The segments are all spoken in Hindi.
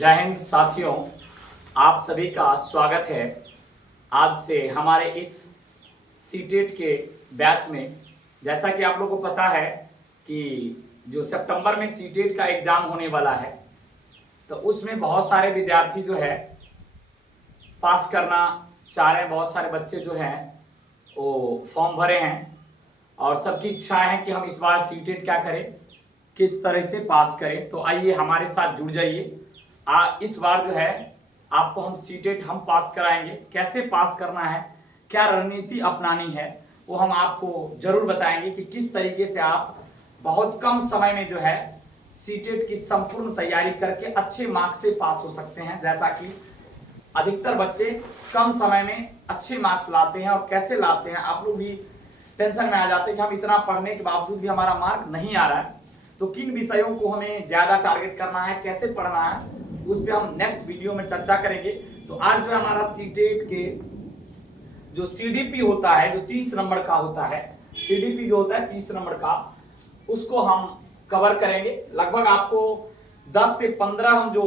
जय हिंद साथियों, आप सभी का स्वागत है। आज से हमारे इस सीटेट के बैच में, जैसा कि आप लोगों को पता है कि जो सितंबर में सीटेट का एग्जाम होने वाला है, तो उसमें बहुत सारे विद्यार्थी जो है पास करना चाह रहे हैं। बहुत सारे बच्चे जो हैं वो फॉर्म भरे हैं और सबकी इच्छा है कि हम इस बार सीटेट क्या करें, किस तरह से पास करें। तो आइए हमारे साथ जुड़ जाइए। इस बार जो है आपको हम सीटेट हम पास कराएंगे। कैसे पास करना है, क्या रणनीति अपनानी है, वो हम आपको जरूर बताएंगे कि किस तरीके से आप बहुत कम समय में जो है सीटेट की संपूर्ण तैयारी करके अच्छे मार्क्स से पास हो सकते हैं। जैसा कि अधिकतर बच्चे कम समय में अच्छे मार्क्स लाते हैं, और कैसे लाते हैं आप लोग भी टेंशन में आ जाते हैं कि हम इतना पढ़ने के बावजूद भी हमारा मार्क नहीं आ रहा है। तो किन विषयों को हमें ज्यादा टारगेट करना है, कैसे पढ़ना है, उस पर हम नेक्स्ट वीडियो में चर्चा करेंगे। तो आज जो हमारा सीटेट के जो सीडीपी होता है, जो 30 नंबर का होता है, सीडीपी जो होता है 30 नंबर का, उसको हम कवर करेंगे। लगभग आपको 10 से 15 हम जो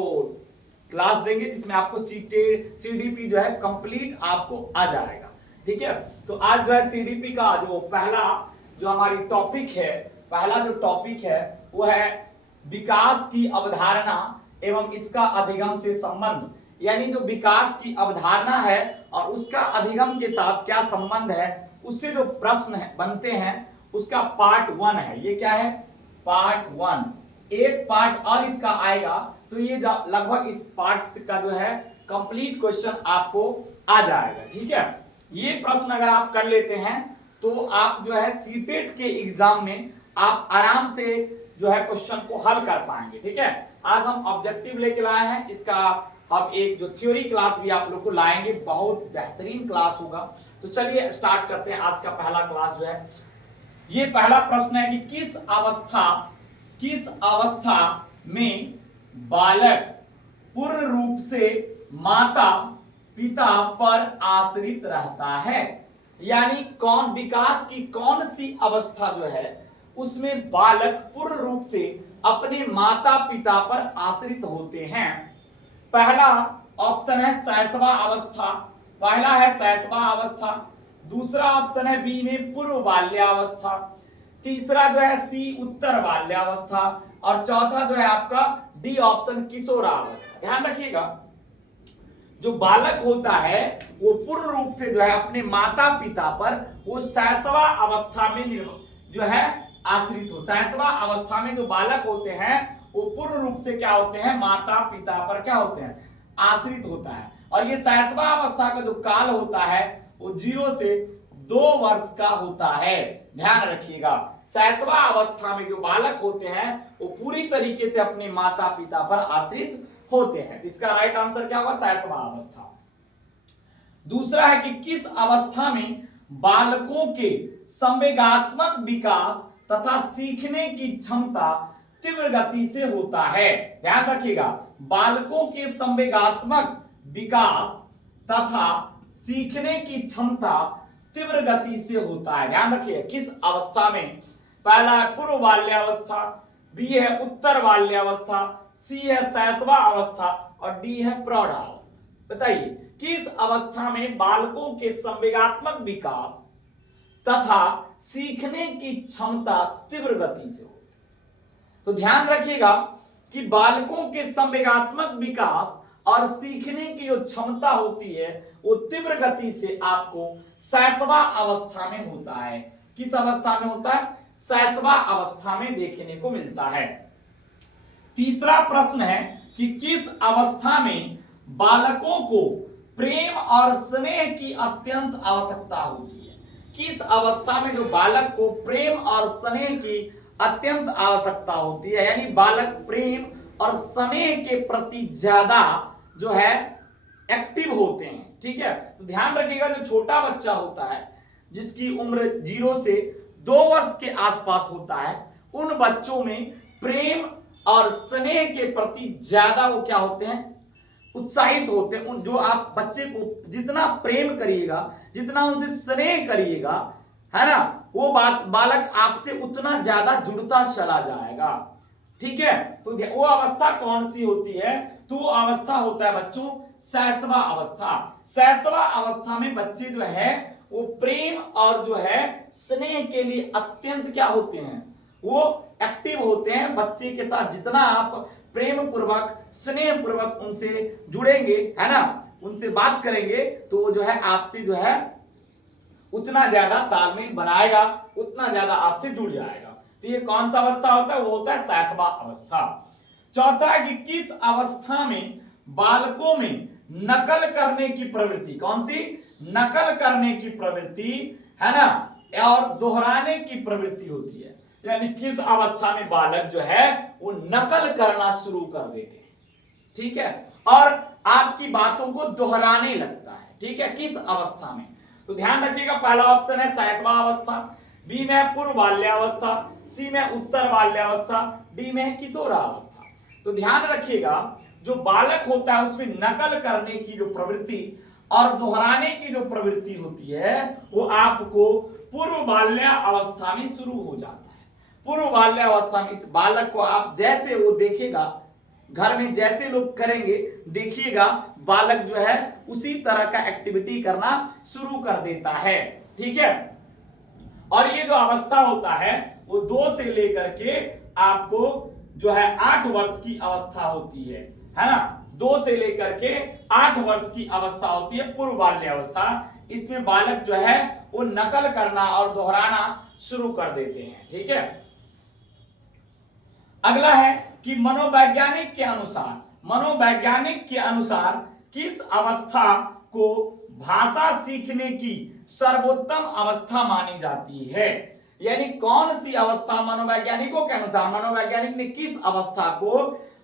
क्लास देंगे जिसमें आपको सीडीपी जो है कंप्लीट आपको आ जाएगा। ठीक है, तो आज जो है सीडीपी का जो पहला जो हमारी टॉपिक है, पहला जो टॉपिक है वो है विकास की अवधारणा एवं इसका अधिगम से संबंध। यानी जो विकास की अवधारणा है और उसका अधिगम के साथ क्या संबंध है, उससे जो प्रश्न बनते हैं उसका पार्ट 1 है। ये क्या है? पार्ट 1। एक पार्ट और इसका आएगा, तो ये लगभग इस पार्ट का जो है कंप्लीट क्वेश्चन आपको आ जाएगा। ठीक है, ये प्रश्न अगर आप कर लेते हैं तो आप जो है सीटेट के एग्जाम में आप आराम से जो है क्वेश्चन को हल कर पाएंगे। ठीक है, आज हम ऑब्जेक्टिव लेके लाए हैं, इसका हम एक जो थ्योरी क्लास भी आप लोग को लाएंगे, बहुत बेहतरीन क्लास होगा। तो चलिए स्टार्ट करते हैं आज का पहला क्लास जो है। ये पहला प्रश्न है कि किस अवस्था में बालक पूर्ण रूप से माता पिता पर आश्रित रहता है। यानी कौन विकास की कौन सी अवस्था जो है उसमें बालक पूर्ण रूप से अपने माता पिता पर आश्रित होते हैं। पहला ऑप्शन है शैशवा अवस्था, पहला है शैशवा अवस्था। दूसरा ऑप्शन है बी में पूर्व बाल्यावस्था। तीसरा जो है सी उत्तर बाल्यावस्था। और चौथा जो है आपका डी ऑप्शन किशोरावस्था। ध्यान रखिएगा, जो बालक होता है वो पूर्ण रूप से जो है अपने माता पिता पर वो शैशवा अवस्था में जो है आश्रित हो। शैशवा अवस्था में जो बालक होते हैं वो पूर्ण रूप से क्या होते हैं, माता पिता पर क्या होते हैं, आश्रित होता है। और ये शैशवा अवस्था का जो काल होता है वो 0 से 2 वर्ष का होता है। ध्यान रखिएगा, शैशवा अवस्था में जो बालक होते हैं वो पूरी तरीके से अपने माता पिता पर आश्रित होते हैं। इसका राइट आंसर क्या होगा? शैशवा अवस्था। दूसरा है कि किस अवस्था में बालकों के संवेगात्मक विकास तथा सीखने की क्षमता तीव्र गति से होता है। ध्यान रखिएगा, बालकों के संवेगात्मक विकास तथा सीखने की क्षमता तीव्र गति से होता है। ध्यान रखिए किस अवस्था में, पहला है पूर्व बाल्यावस्था, बी है उत्तर बाल्यावस्था, सी है शैशवा अवस्था और डी है प्रौढ़ावस्था। बताइए किस अवस्था में बालकों के संवेगात्मक विकास तथा सीखने की क्षमता तीव्र गति से होती है। तो ध्यान रखिएगा कि बालकों के संवेगात्मक विकास और सीखने की जो क्षमता होती है वो तीव्र गति से आपको शैशवा अवस्था में होता है। किस अवस्था में होता है? शैशवा अवस्था में देखने को मिलता है। तीसरा प्रश्न है कि किस अवस्था में बालकों को प्रेम और स्नेह की अत्यंत आवश्यकता होती है। किस अवस्था में जो बालक को प्रेम और स्नेह की अत्यंत आवश्यकता होती है, यानी बालक प्रेम और स्नेह के प्रति ज्यादा जो है एक्टिव होते हैं। ठीक है, तो ध्यान रखिएगा जो छोटा बच्चा होता है जिसकी उम्र 0 से 2 वर्ष के आसपास होता है, उन बच्चों में प्रेम और स्नेह के प्रति ज्यादा वो क्या होते हैं, उत्साहित होते हैं। जो आप बच्चे को जितना प्रेम करिएगा, जितना उनसे स्नेह करिएगा, है ना, वो बालक आपसे उतना ज्यादा जुड़ता चला जाएगा। ठीक है, तो वो अवस्था कौन सी होती है? तो वो अवस्था होता है बच्चों शैशवा अवस्था। शैशवा अवस्था में बच्चे जो है वो प्रेम और जो है स्नेह के लिए अत्यंत क्या होते हैं, वो एक्टिव होते हैं। बच्चे के साथ जितना आप प्रेम पूर्वक स्नेह पूर्वक उनसे जुड़ेंगे, है ना, उनसे बात करेंगे, तो वो जो है आपसे जो है उतना ज्यादा तालमेल बनाएगा, उतना ज्यादा आपसे जुड़ जाएगा। तो ये कौन सा अवस्था होता है, वो होता है शैशवा अवस्था। चौथा है कि किस अवस्था में बालकों में नकल करने की प्रवृत्ति, कौन सी, नकल करने की प्रवृत्ति, है ना, और दोहराने की प्रवृत्ति होती है। यानी किस अवस्था में बालक जो है वो नकल करना शुरू कर देते हैं, ठीक है, और आपकी बातों को दोहराने लगता है, ठीक है, किस अवस्था में। तो ध्यान रखिएगा, पहला ऑप्शन है शैशवा अवस्था, बी में है पूर्व बाल्यावस्था, सी में उत्तर बाल्यावस्था, डी में है किशोरावस्था। तो ध्यान रखिएगा, जो बालक होता है उसमें नकल करने की जो प्रवृत्ति और दोहराने की जो प्रवृत्ति होती है वो आपको पूर्व बाल्यावस्था में शुरू हो जाता है। पूर्व बाल्यावस्था में इस बालक को आप जैसे वो देखेगा, घर में जैसे लोग करेंगे देखिएगा, बालक जो है उसी तरह का एक्टिविटी करना शुरू कर देता है, ठीक है। और ये जो अवस्था होता है वो 2 से लेकर के आपको जो है 8 वर्ष की अवस्था होती है ना, 2 से लेकर के 8 वर्ष की अवस्था होती है पूर्व बाल्यावस्था। इसमें बालक जो है वो नकल करना और दोहराना शुरू कर देते हैं, ठीक है। अगला है कि मनोवैज्ञानिक के अनुसार किस अवस्था को भाषा सीखने की सर्वोत्तम अवस्था मानी जाती है। यानी कौन सी अवस्था मनोवैज्ञानिकों के अनुसार, मनोवैज्ञानिक ने किस अवस्था को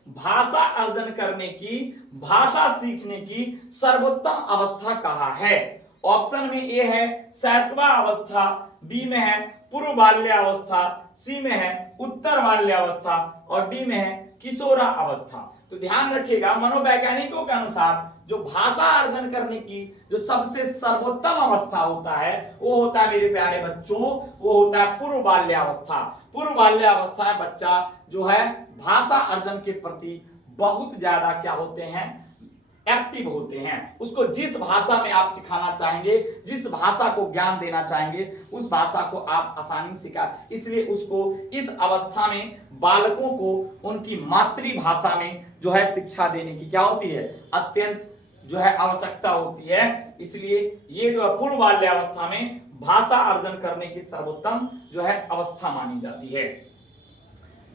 भाषा अर्जन करने की, भाषा सीखने की सर्वोत्तम अवस्था कहा है। ऑप्शन में ए है शैशवा अवस्था, बी में है पूर्व बाल्यावस्था, सी में है उत्तर बाल्यावस्था और डी में है किशोरा अवस्था। तो ध्यान रखिएगा, मनोवैज्ञानिकों के अनुसार जो भाषा अर्जन करने की जो सबसे सर्वोत्तम अवस्था होता है वो होता है मेरे प्यारे बच्चों, वो होता है पूर्व बाल्यावस्था। पूर्व बाल्यावस्था में बच्चा जो है भाषा अर्जन के प्रति बहुत ज्यादा क्या होते हैं, एक्टिव होते हैं। उसको जिस भाषा में आप सिखाना चाहेंगे, जिस भाषा को ज्ञान देना चाहेंगे, उस भाषा को आप आसानी से सिखा, इसलिए उसको इस अवस्था में बालकों को उनकी मातृभाषा में जो है शिक्षा देने की क्या होती है, अत्यंत जो है आवश्यकता होती है। इसलिए ये जो पूर्व बाल्यावस्था में भाषा अर्जन करने की सर्वोत्तम जो है अवस्था मानी जाती है।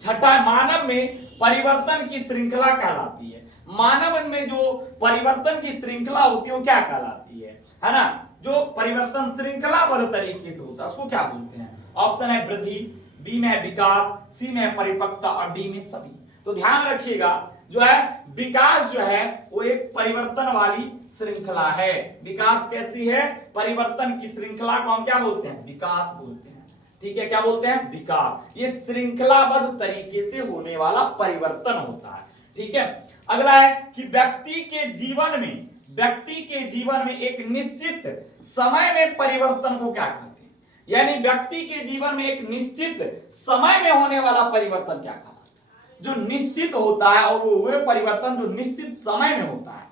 छठा, मानव में परिवर्तन की श्रृंखला कहलाती है। मानव में जो परिवर्तन की श्रृंखला होती है वो क्या कहलाती है ना, जो परिवर्तन श्रृंखलाबद्ध तरीके से होता है उसको क्या बोलते हैं। ऑप्शन है वृद्धि, बी में है विकास, सी में है परिपक्वता और डी में सभी। तो ध्यान रखिएगा, जो है विकास जो है वो एक परिवर्तन वाली श्रृंखला है। विकास कैसी है, परिवर्तन की श्रृंखला को हम क्या बोलते हैं, विकास बोलते हैं, ठीक है, क्या बोलते हैं, विकास। ये श्रृंखलाबद्ध तरीके से होने वाला परिवर्तन होता है, ठीक है। अगला है कि व्यक्ति के जीवन में एक निश्चित समय में परिवर्तन को क्या कहते हैं। यानी व्यक्ति के जीवन में एक निश्चित समय में होने वाला परिवर्तन क्या कहलाता है, जो निश्चित होता है, और वो परिवर्तन जो निश्चित समय में होता है,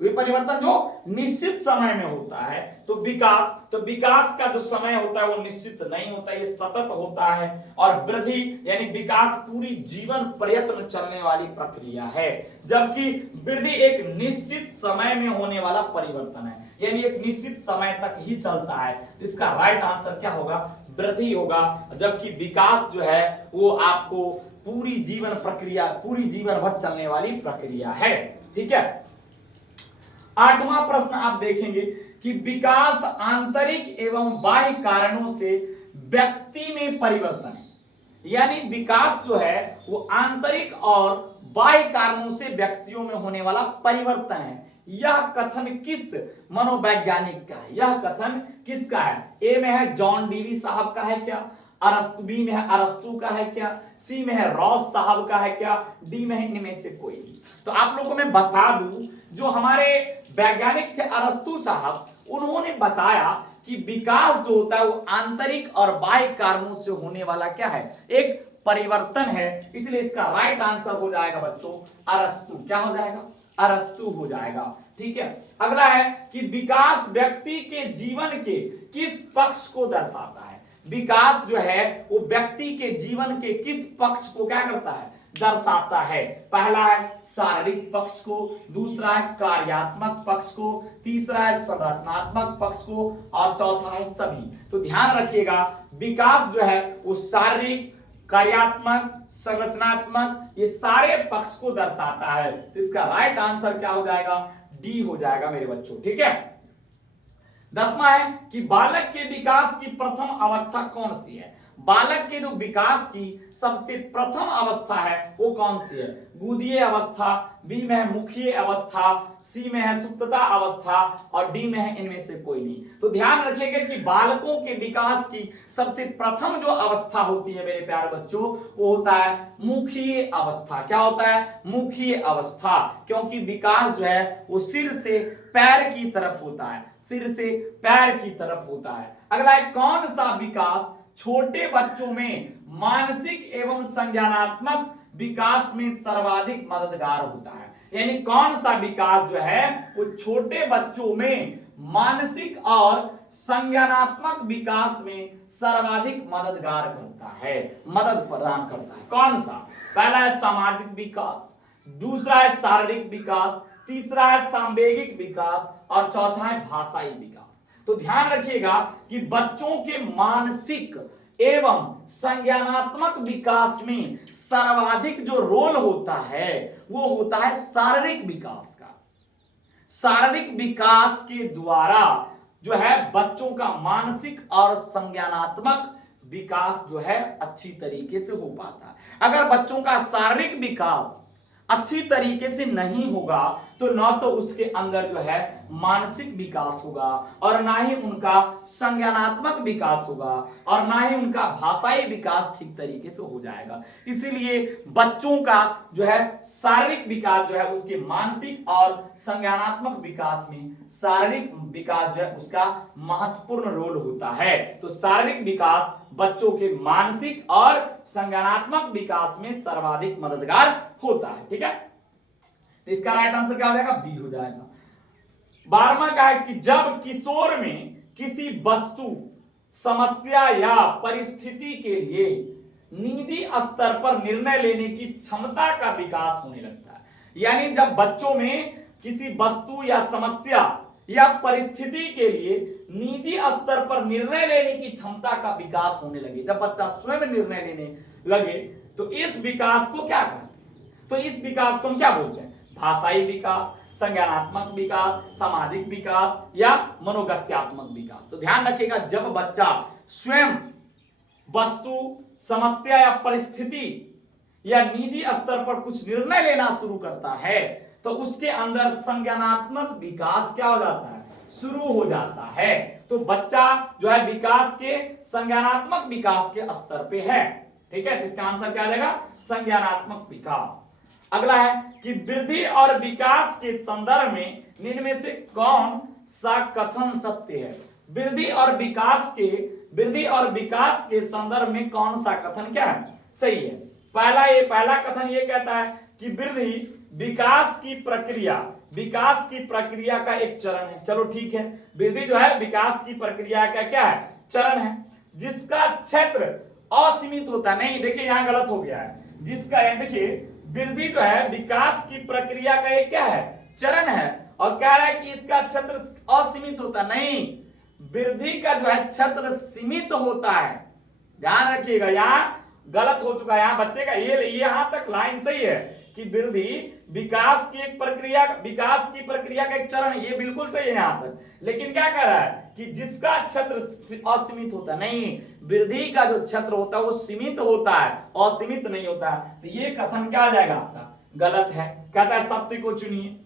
वे परिवर्तन जो निश्चित समय में होता है। तो विकास का जो समय होता है वो निश्चित नहीं होता, ये सतत होता है। और वृद्धि यानी विकास पूरी जीवन प्रयत्न चलने वाली प्रक्रिया है, जबकि वृद्धि एक निश्चित समय में होने वाला परिवर्तन है, यानी एक निश्चित समय तक ही चलता है। तो इसका राइट आंसर क्या होगा, वृद्धि होगा। जबकि विकास जो है वो आपको पूरी जीवन प्रक्रिया, पूरी जीवन भर चलने वाली प्रक्रिया है, ठीक है। 8वां प्रश्न आप देखेंगे कि विकास आंतरिक एवं बाह्य कारणों से व्यक्ति में परिवर्तन है। यानी विकास जो है वो आंतरिक और बाह्य कारणों से व्यक्तियों में होने वाला परिवर्तन है। यह कथन किस मनोवैज्ञानिक का है, यह कथन किसका है। ए में है जॉन डीवी साहब का है क्या, बी में है अरस्तु का है क्या, सी में है रॉस साहब का है क्या, डी में है इनमें से कोई। तो आप लोगों को मैं बता दूं, जो हमारे वैज्ञानिक थे अरस्तु साहब, उन्होंने बताया कि विकास जो होता है वो आंतरिक और बाह्य कारणों से होने वाला क्या है, एक परिवर्तन है, इसलिए इसका राइट आंसर हो जाएगा बच्चों अरस्तु। क्या हो जाएगा? अरस्तु हो जाएगा। ठीक है, अगला है कि विकास व्यक्ति के जीवन के किस पक्ष को दर्शाता है? विकास जो है वो व्यक्ति के जीवन के किस पक्ष को क्या करता है? दर्शाता है। पहला है शारीरिक पक्ष को, दूसरा है कार्यात्मक पक्ष को, तीसरा है संरचनात्मक पक्ष को और चौथा है सभी। तो ध्यान रखिएगा विकास जो है वो शारीरिक, कार्यात्मक, संरचनात्मक ये सारे पक्ष को दर्शाता है। तो इसका राइट आंसर क्या हो जाएगा? डी हो जाएगा मेरे बच्चों। ठीक है, 10वां है कि बालक के विकास की प्रथम अवस्था कौन सी है? बालक के जो विकास की सबसे प्रथम अवस्था है वो कौन सी है? गुदीय अवस्था, बी में है मुखीय अवस्था, सी में है सुप्तता अवस्था और डी में है इनमें से कोई नहीं। तो ध्यान रखिएगा कि बालकों के विकास की सबसे प्रथम जो अवस्था होती है मेरे प्यारे बच्चों वो होता है मुखीय अवस्था। क्या होता है? मुखीय अवस्था, क्योंकि विकास जो है वो सिर से पैर की तरफ होता है, सिर से पैर की तरफ होता है। अगला है कौन सा विकास छोटे बच्चों में मानसिक एवं संज्ञानात्मक विकास में सर्वाधिक मददगार होता है? यानी कौन सा विकास जो है वो छोटे बच्चों में मानसिक और संज्ञानात्मक विकास में सर्वाधिक मददगार करता है, मदद प्रदान करता है? कौन सा? पहला है सामाजिक विकास, दूसरा है शारीरिक विकास, तीसरा है सांवेगिक विकास और चौथा है भाषाई विकास। तो ध्यान रखिएगा कि बच्चों के मानसिक एवं संज्ञानात्मक विकास में सर्वाधिक जो रोल होता है वो होता है शारीरिक विकास का। शारीरिक विकास के द्वारा जो है बच्चों का मानसिक और संज्ञानात्मक विकास जो है अच्छी तरीके से हो पाता है। अगर बच्चों का शारीरिक विकास अच्छी तरीके से नहीं होगा तो न तो उसके अंदर जो है मानसिक विकास होगा और ना ही उनका संज्ञानात्मक विकास होगा और ना ही उनका भाषाई विकास ठीक तरीके से हो जाएगा। इसीलिए बच्चों का जो है शारीरिक विकास जो है उसके मानसिक और संज्ञानात्मक विकास में शारीरिक विकास जो है उसका महत्वपूर्ण रोल होता है। तो शारीरिक विकास बच्चों के मानसिक और संज्ञानात्मक विकास में सर्वाधिक मददगार होता है। ठीक है, तो इसका राइट आंसर क्या हो जाएगा? बी हो जाएगा। 12वां का है कि जब किशोर में किसी वस्तु, समस्या या परिस्थिति के लिए निजी स्तर पर निर्णय लेने की क्षमता का विकास होने लगता है। यानी जब बच्चों में किसी वस्तु या समस्या या परिस्थिति के लिए निजी स्तर पर निर्णय लेने की क्षमता का विकास होने लगे, जब बच्चा स्वयं निर्णय लेने लगे तो इस विकास को क्या कहते हैं? तो इस विकास को हम क्या बोलते हैं? भाषाई विकास, संज्ञानात्मक विकास, सामाजिक विकास या मनोगत्यात्मक विकास। तो ध्यान रखिएगा जब बच्चा स्वयं वस्तु, समस्या या परिस्थिति या निजी स्तर पर कुछ निर्णय लेना शुरू करता है तो उसके अंदर संज्ञानात्मक विकास क्या हो जाता है? शुरू हो जाता है। तो बच्चा जो है विकास के संज्ञानात्मक विकास के स्तर पे है। ठीक है, इसका आंसर क्या आ जाएगा? संज्ञानात्मक विकास। अगला है कि वृद्धि और विकास के संदर्भ में इनमें से कौन सा कथन सत्य है? वृद्धि और विकास के संदर्भ में कौन सा कथन क्या है? सही है। पहला कथन ये कहता है कि वृद्धि विकास की प्रक्रिया का एक चरण है। चलो ठीक है, वृद्धि जो है विकास की प्रक्रिया का क्या है? चरण है, जिसका क्षेत्र असीमित होता है। नहीं, देखिए यहां गलत हो गया है। जिसका देखिए वृद्धि जो है विकास की प्रक्रिया का एक क्या है? चरण है और कह रहा है कि इसका क्षेत्र असीमित होता नहीं, वृद्धि का जो है क्षेत्र सीमित होता है। ध्यान रखिएगा, यहां गलत हो चुका है। यहां बच्चे का ये यहां तक लाइन सही है कि वृद्धि विकास की प्रक्रिया का एक चरण, ये बिल्कुल सही है यहां तक। लेकिन क्या कह रहा है कि जिसका क्षेत्र असीमित होता नहीं, वृद्धि का जो क्षेत्र होता है वो सीमित होता है, असीमित नहीं होता है। तो ये कथन क्या आ जाएगा आपका? गलत है। कहता है सत्य को चुनिए।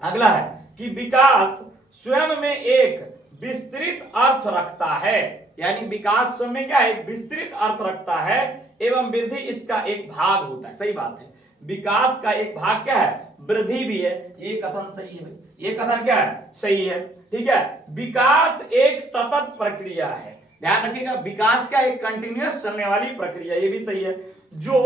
अगला है कि विकास स्वयं में एक विस्तृत अर्थ रखता है। यानी विकास स्वयं में क्या है? एक विस्तृत अर्थ रखता है एवं वृद्धि इसका एक भाग होता है। सही बात है, विकास का एक भाग क्या है? वृद्धि भी है। ये कथन सही है भाई, ये कथन क्या है? सही है। ठीक है, विकास एक सतत प्रक्रिया है। ध्यान रखिएगा, विकास का एक कंटिन्यूअस चलने वाली प्रक्रिया, ये भी सही है। जो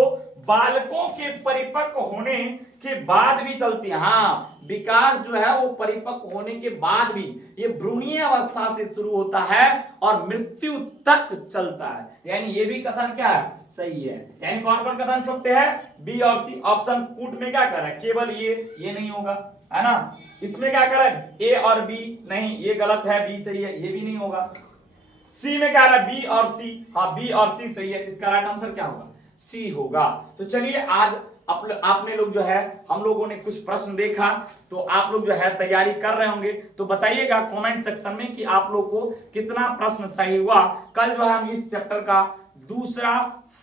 बालकों के परिपक्व होने के बाद भी चलती है। हाँ, विकास जो है वो परिपक्व होने के बाद भी ये भ्रूणीय अवस्था से शुरू होता है और मृत्यु तक चलता है। यानी ये भी कथन क्या है, सही है। यानी कौन कौन कथन सत्य है, बी और सी। ऑप्शन कूट में क्या कर रहा है, केवल ये नहीं होगा, है ना। इसमें क्या कर रहा है, ए और बी नहीं, ये गलत है, बी सही है, ये भी नहीं होगा। सी में क्या रहा है, बी और सी, हाँ बी और सी सही है। इसका राइट आंसर क्या होगा, सी होगा। तो चलिए आज आपने लोग जो है, हम लोगों ने कुछ प्रश्न देखा, तो आप लोग जो है तैयारी कर रहे होंगे, तो बताइएगा कमेंट सेक्शन में कि आप लोग को कितना प्रश्न सही हुआ। कल जो है हम इस चैप्टर का दूसरा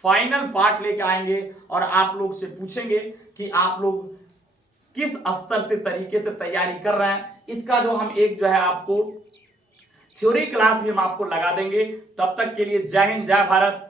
फाइनल पार्ट लेके आएंगे और आप लोग से पूछेंगे कि आप लोग किस स्तर से तरीके से तैयारी कर रहे हैं। इसका जो हम एक जो है आपको थ्योरी क्लास भी हम आपको लगा देंगे। तब तक के लिए जय हिंद, जय भारत।